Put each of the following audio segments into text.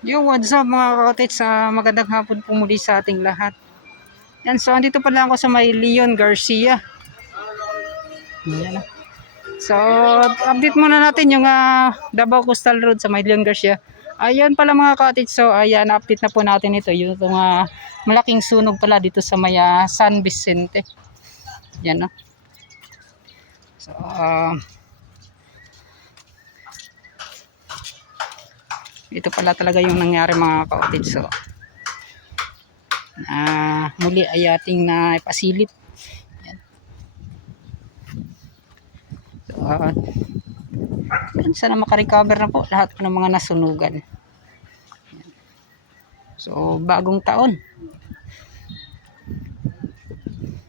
Yo, what's up mga ka-cottage? Magandang hapon po muli sa ating lahat. Yan, so andito pala ako sa may Leon Garcia. Yan. So, update muna natin yung Davao Coastal Road sa may Leon Garcia. Ayan pala mga ka-cottage. So, ayan, update na po natin ito. Yung malaking sunog pala dito sa may San Vicente. Yan, no? So, ito pala talaga yung nangyari mga ka-cottage. So, muli ay ating na ipasilip. Yan. So, sana makarecover na po lahat ng mga nasunugan. Yan. So, bagong taon.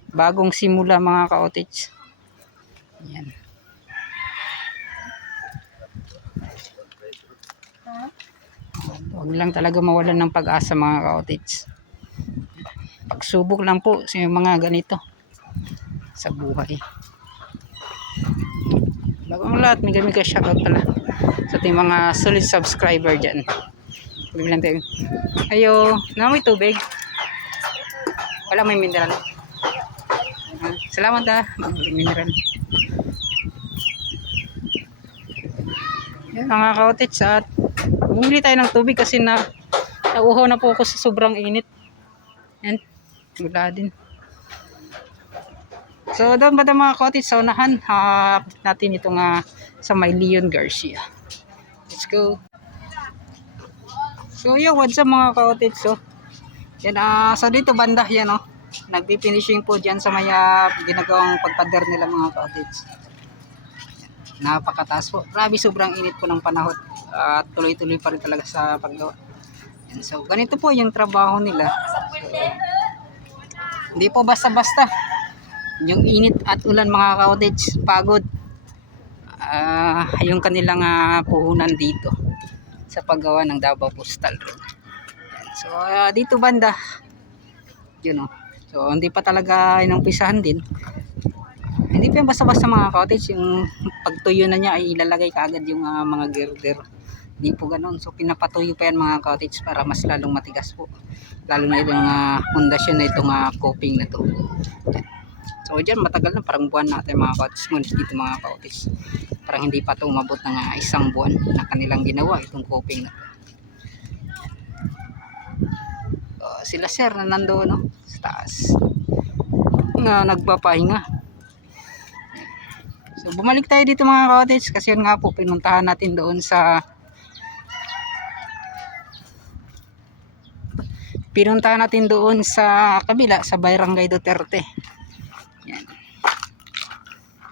Bagong simula mga ka-cottage. Yan. Huwag lang talaga mawalan ng pag-asa mga ka-cottage. Pagsubok lang po sa mga ganito sa buhay. Bago ang lahat, may ka shoutout pala sa ating mga solid subscriber dyan. Bilang tayo. Ayo, may tubig. Wala, may mineral. Salamat may mineral. Yan mga ka-cottage, at bumili tayo ng tubig kasi nauuhaw na po ako sa sobrang init. Yan, wala din. So doon ba mga ka-cottage sa unahan, natin itong sa may Leon Garcia. Let's go. So yo, what's up mga ka-cottage? So yan, so dito banda yan, nagpi-finishing po dyan sa may ginagawang pagpader nila mga ka-cottage. Napakataas po. Grabe, sobrang init po ng panahon. At tuloy-tuloy pa rin talaga sa paggawa. Yan, so ganito po yung trabaho nila. So, hindi po basta-basta. Yung init at ulan mga ka-cottage, pagod. Yung kanilang puhunan dito sa paggawa ng Davao Coastal Road. Yan, so dito banda, yun so hindi pa talaga inumpisahan din. Hindi pa yung basta-basta mga ka-cottage, yung pagtuyo na niya ay ilalagay kaagad yung mga girder. Hindi po ganoon. So pinapatuyo pa yan mga ka-cottage para mas lalong matigas po. Lalo na itong pundasyon na itong coping na to. So dyan matagal na, parang buwan natin mga ka-cottage. Ngunit dito mga ka-cottage, parang hindi pa ito umabot ng isang buwan na kanilang ginawa itong coping na to. Sila sir na nandoon sa taas na nagpapahinga. So bumalik tayo dito mga ka-cottage kasi yun nga po, pinuntahan natin doon sa kabila sa Barangay Duterte. Yan.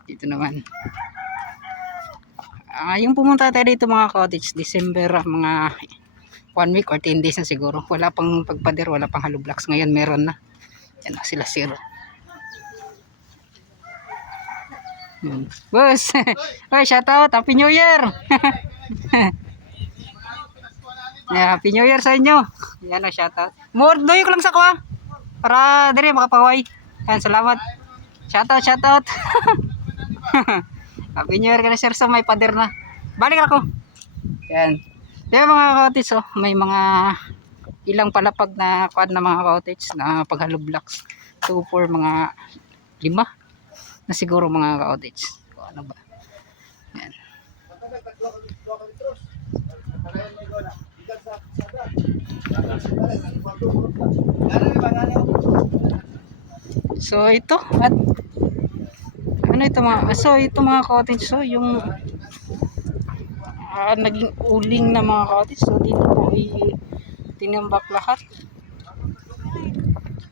Dito naman. Yung pumunta tayo dito mga ka-cottage, December, mga 1 week or 10 days na siguro. Wala pang pagpader, wala pang hollow blocks. Ngayon meron na. Yan na sila sir. Boss, oy, shout out, Happy New Year. Yeah, Happy New Year sa inyo. Yan o, shout out. Doy ko lang sa kwa para dire makapaway. Yan, salamat. Shout out. Happy New Year ka na sir, sa may pader na. Balik ako. Yan. Yan mga ka-cottage, may mga ilang palapag na quad na mga ka-cottage na paghalo blocks. 2 for mga 5 na siguro mga ka-cottage. Ano ba? Yan. So ito, at ano ito mga ka-cottage, so yung naging uling na mga ka-cottage. So dito po ay tinambak lahat.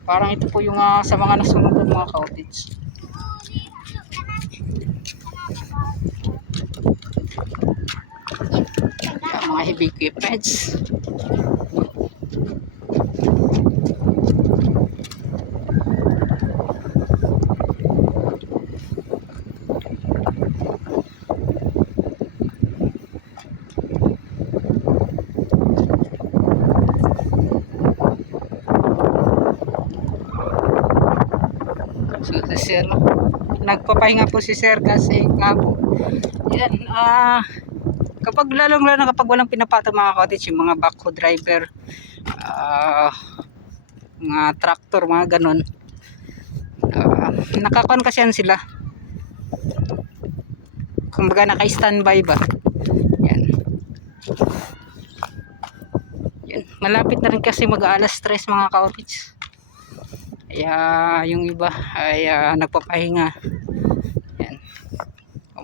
Parang ito po yung sa mga nasunog mga ka-cottage. Mga heavy equipments. So si sir, nagpapahinga po si sir kasi nga po yan, Kapag lalong-lalo na kapag walang pinapatong mga cottage, yung mga backhoe driver, ah, mga tractor, mga ganon, nakakon kasi yan sila. Kumbaga naka-standby ba. Yan. Yan. Malapit na rin kasi mag-alas 3 mga cottage. Kaya yung iba ay nagpapahinga. Yan.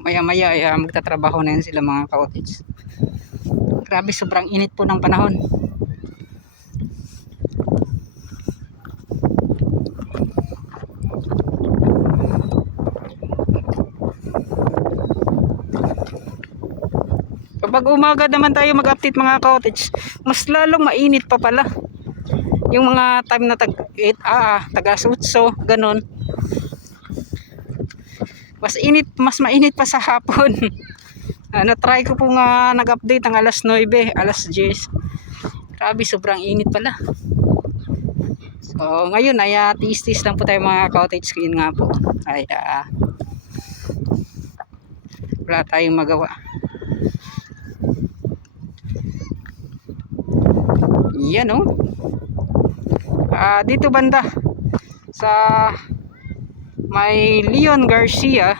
Maya-maya ay magtatrabaho na yan sila mga cottage. Grabe, sobrang init po ng panahon. Kapag umaga naman tayo mag-update mga cottage, mas lalong mainit pa pala. Yung mga time na taga-sutso, ganun. Mas mainit pa sa hapon. Na-try ko po nga nag-update ng alas 9, alas 10. Grabe, sobrang init pala. So, ngayon ay tiis-tiis lang po tayo mga cottage. Yun nga po. Ay, wala tayong magawa. Yan oh. Dito banda sa may Leon Garcia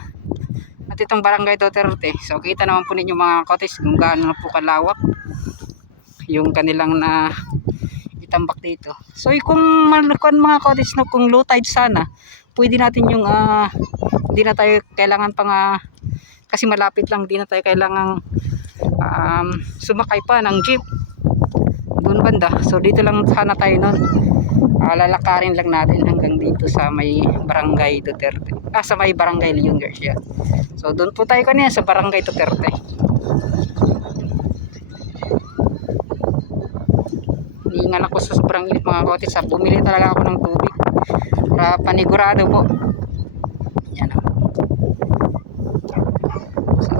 at itong Barangay Duterte. So kita naman po ninyo mga cottage kung gaano na po kalawak yung kanilang na itambak dito. So kung mga cottage no, kung low tide sana, pwede natin yung hindi na tayo kailangan pang kasi malapit lang, hindi na tayo kailangang sumakay pa ng jeep doon banda. So dito lang sana tayo noon. Lalakarin lang natin hanggang dito sa may Barangay Duterte. Sa may Barangay Leon Garcia. So doon po tayo kanina sa Barangay Duterte. Hihingal ako sa sobrang init mga cottage. Bumili talaga ako ng tubig para panigurado po. Yan o. So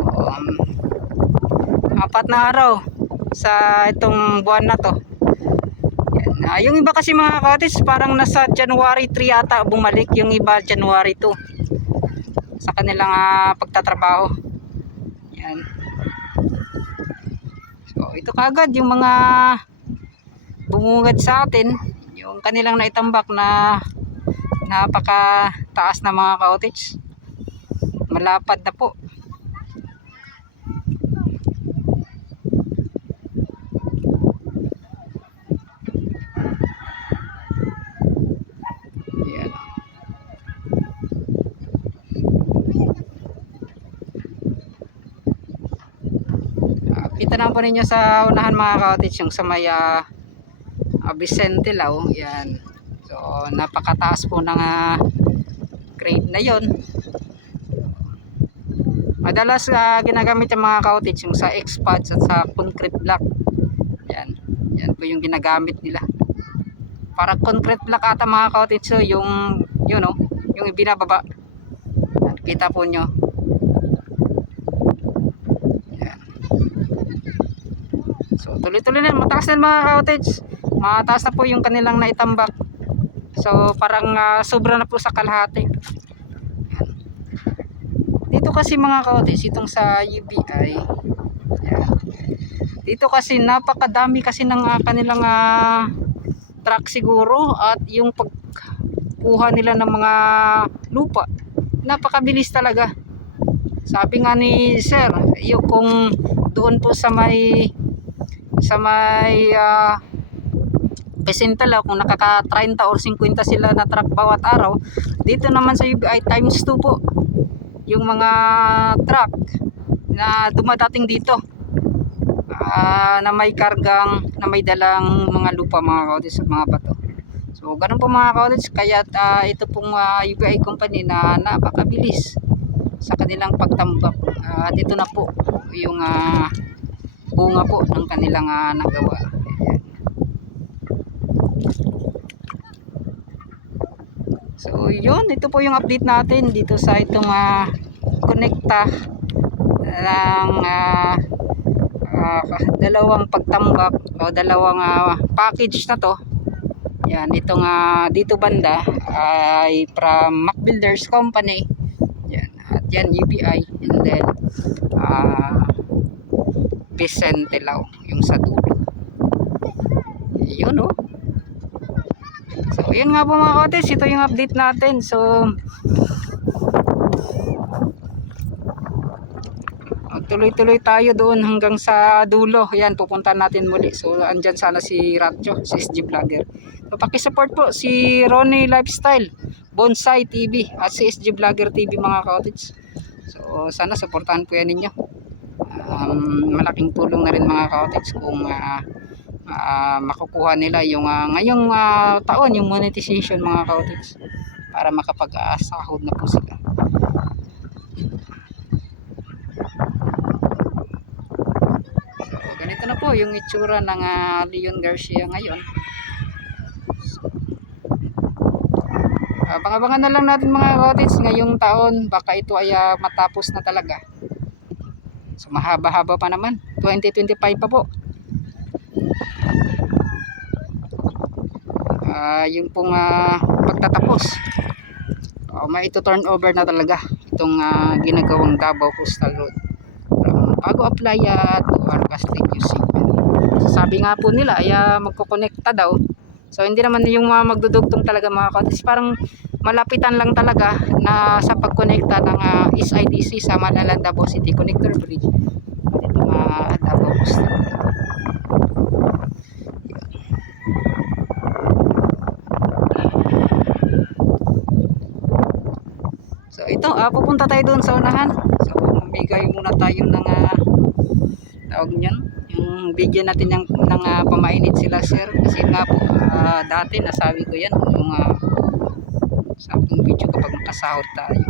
4 na araw sa itong buwan na to. Yan. Yung iba kasi mga cottage parang nasa January 3 yata bumalik, yung iba January 2 sa kanilang pagtatrabaho. Yan. So ito kagad yung mga bumungad sa atin, yung kanilang naitambak na napaka taas na mga cottage. Malapad na po. Kita naman po ninyo sa unahan mga cottage yung sa may Vicente Lao. Yan. So napakataas po ng grade na yon. Madalas ginagamit yung mga cottage yung sa X-pads at sa concrete block. Yan. Yan po yung ginagamit nila. Para concrete block ata mga cottage, so yung yun oh, yung ibinababa. Kita po nyo. So tuloy-tuloy na, mataas na mga cottage. Mataas na po yung kanilang naitambak. So parang sobra na po sa kalahati. Dito kasi mga cottage, itong sa UBI. Yan. Dito kasi napakadami kasi ng kanilang truck siguro, at yung pagkuha nila ng mga lupa, napakabilis talaga. Sabi nga ni sir, yung kung doon po sa may Vicente Lao, kung nakaka 30 or 50 sila na truck bawat araw, dito naman sa UBI times 2 po yung mga truck na dumadating dito na may kargang, na may dalang mga lupa mga cottage at mga bato. So ganun po mga cottage, kaya ito pong UBI company na napakabilis sa kanilang pagtambak. At ito na po yung bunga po ng kanilang nagawa. Ayan. So yun, ito po yung update natin dito sa itong konekta ng dalawang pagtambak o dalawang package na to. Yan, itong dito banda ay from Mac Builders Company. Yan, at yan UBI, and then Vicente Lao, yung sa dulo. Yun, oh. So yun nga po mga ka-otis, ito yung update natin. So tuloy-tuloy tayo doon hanggang sa dulo. Yan, pupunta natin muli. So andyan sana si Ratcho, si SG Vlogger. So paki-support po si Ronnie Lifestyle, Bonsai TV at si SG Vlogger TV mga ka-otis. So sana supportahan po yan ninyo. Malaking tulong na rin mga ka-otis kung makukuha nila yung ngayong taon yung monetization mga ka-otis, para makapag-sahod na po sila. Ganito na po yung itsura ng Leon Garcia ngayon. Abangan na lang natin mga ka-otis ngayong taon, baka ito ay matapos na talaga. So mahaba-haba pa naman, 2025 pa po. Yung pong pagtatapos, may ito turn over na talaga itong ginagawang Davao Coastal Road from Bago Aplaya to Arcas Lake Using. So, sabi nga po nila ay magkokonekta daw. So hindi naman yung magdudugtong talaga mga ka-otis, parang malapitan lang talaga na sa pagkonekta ng SIDC sa Malalan Davao City Connector Bridge dito Davao Coastal Road. So ito, pupunta tayo doon sa unahan. So mamigay muna tayo ng tawag niyan, yung bigyan natin ng pamainit sila sir, kasi nga po dati nasabi ko yan yung sa aking video, kapag makasahod tayo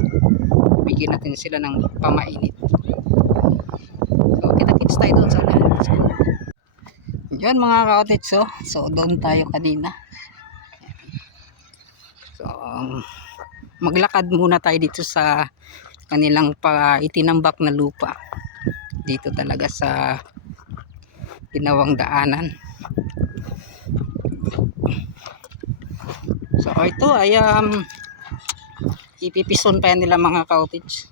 bigyan natin sila ng pamainit. So kita-kits tayo doon sa unahan. So, yan mga ka-otis, so doon tayo kanina. So maglakad muna tayo dito sa kanilang itinambak na lupa dito talaga sa ginawang daanan. So ito ay ipipison pa yan nila mga ka-otis.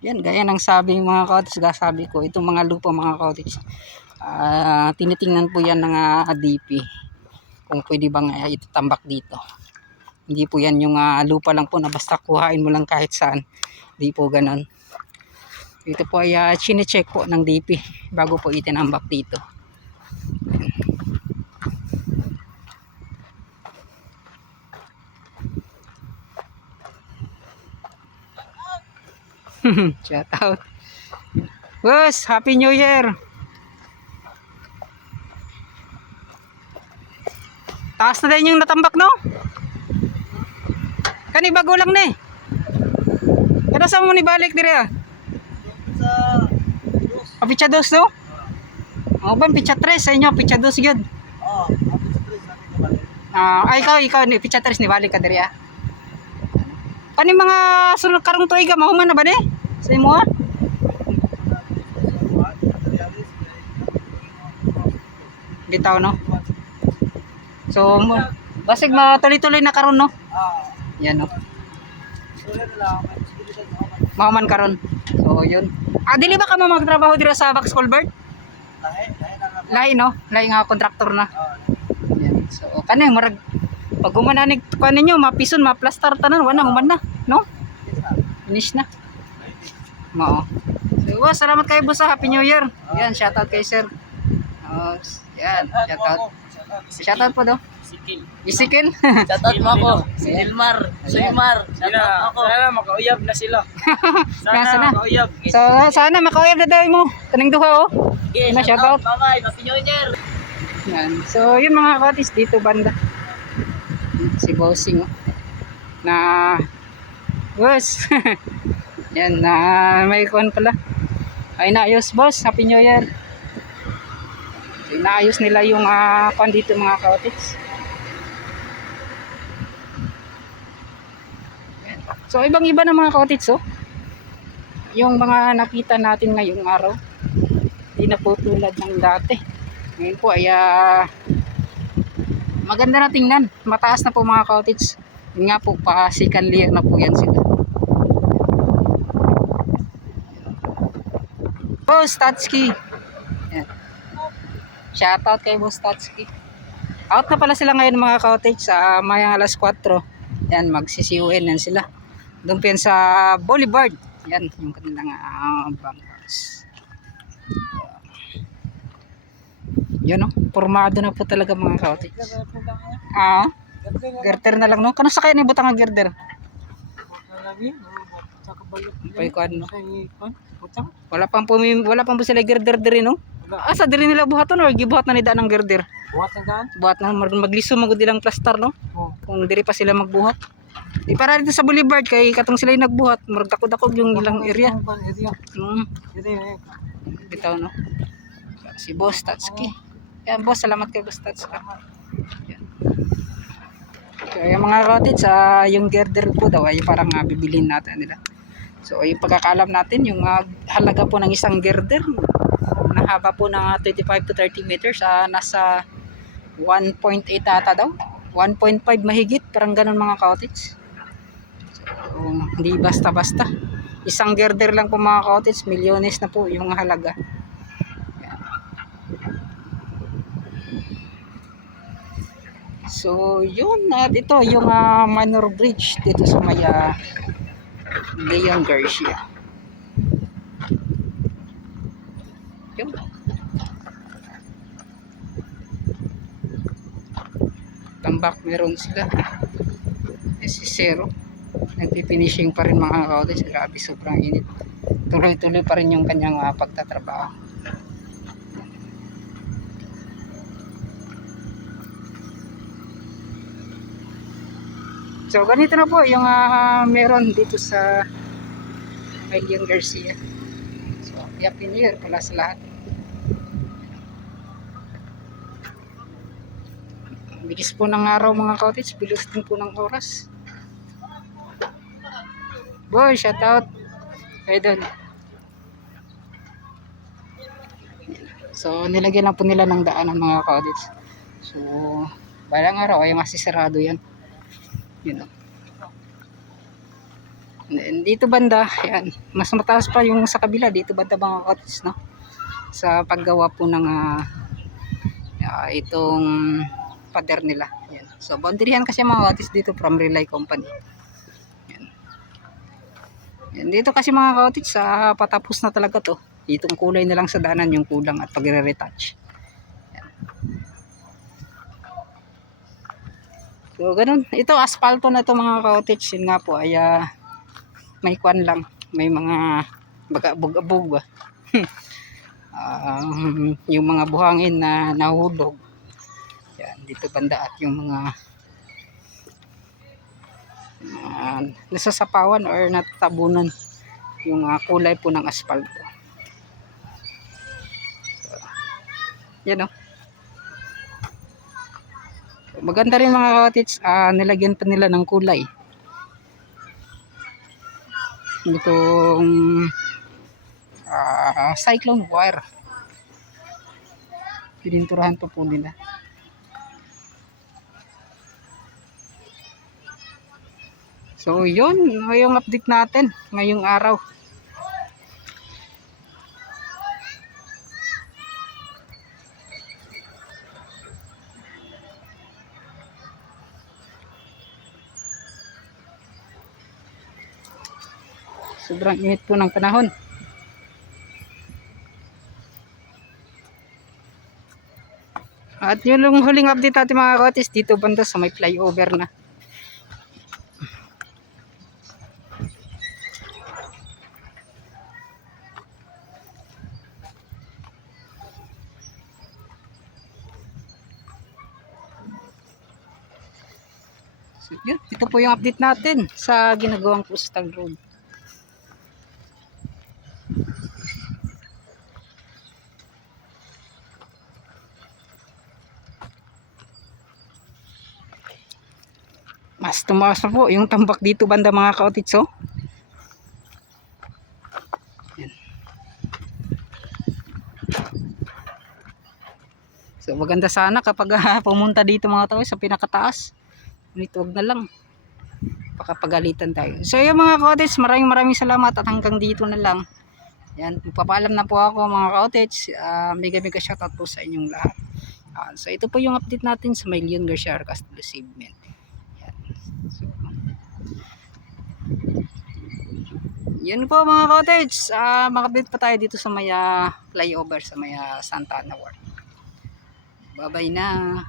Yan, gaya ng sabi mga ka-otis, sabi ko, itong mga lupa mga ka-otis, tinitingnan po yan ng DP kung pwede bang itatambak dito. Hindi po yan yung lupa lang po na basta kuhain mo lang kahit saan. Hindi po ganon. Ito po ay chine-check po ng DP bago po itinambak dito. Shout out. Boss, Happy New Year. Taas na din yung natambak, no? Kani bago lang ni. Kada sa mo ni balik dire sa Picha 2, no? Ba Picha 3 sa inyo, Picha 2 gyud. Ikaw ni Picha 3 ni balik ka dire. Kani mga sunod karong tuiga mahuman na ba ni? Sa imo bitaw, no? So basig matuloy-tuloy na karon, no? Yan, no? Mahuman karon. So yun. Dili ba ka magtrabaho dira sa Vax Colbert? Lahi, no? Lahi nga kontraktor na. Yan. So kani marag pag humananig kuan ninyo, mapison, maplastar tanan, wala human na, no? Finish na. Mao. So, salamat kayo boss, Happy New Year. Yan, shout out kay sir. Yan, shout out. Shout out po do. Isikil. Shout out mo ako. Si Ilmar. Shout out ako. Sana makauyab na sila. Sana. Makauyab. So, sana makauyab na daw mo. Kaning duha, oh. Okay, Na, shout out. Bye-bye. Happy New Year. Yan. So, yun mga katis dito banda. Si Bossing, oh. Na boss. Yan, may kuwan pala. Ay naayos boss, Happy New Year. So, inaayos nila yung kuwan dito mga kaotiks. So ibang iba na mga kaotiks, oh. Yung mga nakita natin ngayong araw, hindi na po tulad ng dati. Ngayon po ay maganda na tingnan. Mataas na po mga cottage. Yun nga po, pa-second layer na po yan sila. Boss Tatsuki. Yan. Shoutout kay Boss Tatsuki. Out na pala sila ngayon mga cottage sa mayang alas 4. Yan, magsisiuin yan sila. Doon po yan sa Boulevard. Yan, yung kanilang bunkers. Yan o, formado na po talaga mga cottage. Girder na lang no? Kano sa kaya ni butang ang girder? Wala pang po sila girder diri no? Asa diri nila buhaton or gibuhat na ni daan ng girder? Buhat na daan? Buhat na magliso magud ilang plaster no? Kung diri pa sila magbuhat. Di para dito sa Boulevard kay katong sila yung nagbuhat, murag dako-dako yung ilang area. Bitaw no. Si Boss Tatsuki. Yan boss, salamat kay Boss Tatsuki. Yan. So yung mga cottage yung girder po daw ay parang bibilhin natin nila. So yung pagkakalam natin yung halaga po ng isang girder na haba po ng 25 to 30 meters nasa 1.8 ata daw. 1.5 mahigit, parang ganun mga cottage. So, hindi basta-basta. Isang girder lang po mga cottage, milyones na po yung halaga. Yan. So, yun. At ito, yung Manor Bridge dito sa may Leon Garcia. Yun. Tambak meron sila. Si Zero nagpifinishing pa rin mga cottage. Grabe, sobrang init. Tuloy-tuloy pa rin yung kanyang pagtatrabaho. So ganito na po yung meron dito sa Leon Garcia. So happy new year pala sa lahat. Bilis po ng araw mga cottage, bilis din po ng oras. Boy, shout out kayo doon. So nilagyan na po nila ng daan ng mga cottage. So balang araw ay masisarado yan. Yun o. Dito banda, yan, mas mataas pa yung sa kabila, dito banda mga cottage, no? Sa paggawa po ng itong pader nila. Yan. So boundaryhan kasi mga cottage dito from Relay Company. Yan. Yan. Dito kasi mga cottage patapos na talaga to. Itong kulay na lang sa daanan yung kulang at pagre-retouch. Yan. So ganun. Ito asfalto na to mga cottage. Yun nga po ay may kwan lang. May mga bagabog ba. Yung mga buhangin na nahulog. Yan, dito banda at yung mga nasasapawan or natatabunan yung kulay po ng asfalto. So, yan o. So, maganda rin mga cottage, nilagyan pa nila ng kulay. Itong cyclone wire. Pininturahan pa po nila. So yun, yung update natin ngayong araw. Sobrang init po ng panahon. At yun yung huling update natin mga cottage dito banda sa may flyover na. So, yun, ito po yung update natin sa ginagawang coastal road. Mas tumaas na po yung tambak dito banda mga cottage. So, so So maganda sana kapag pumunta dito mga tao sa pinakataas. Ngunit wag na lang. Pakapagalitan tayo. So yung mga cottage, maraming salamat at hanggang dito na lang. Yan, magpapaalam na po ako mga cottage. Mega shoutout po sa inyong lahat. So ito po yung update natin sa Million Garcia Castillo Segment. Yan. So, yun po mga cottage. Makabit pa tayo dito sa maya flyover sa maya Santa Ana Ward. Bye bye na.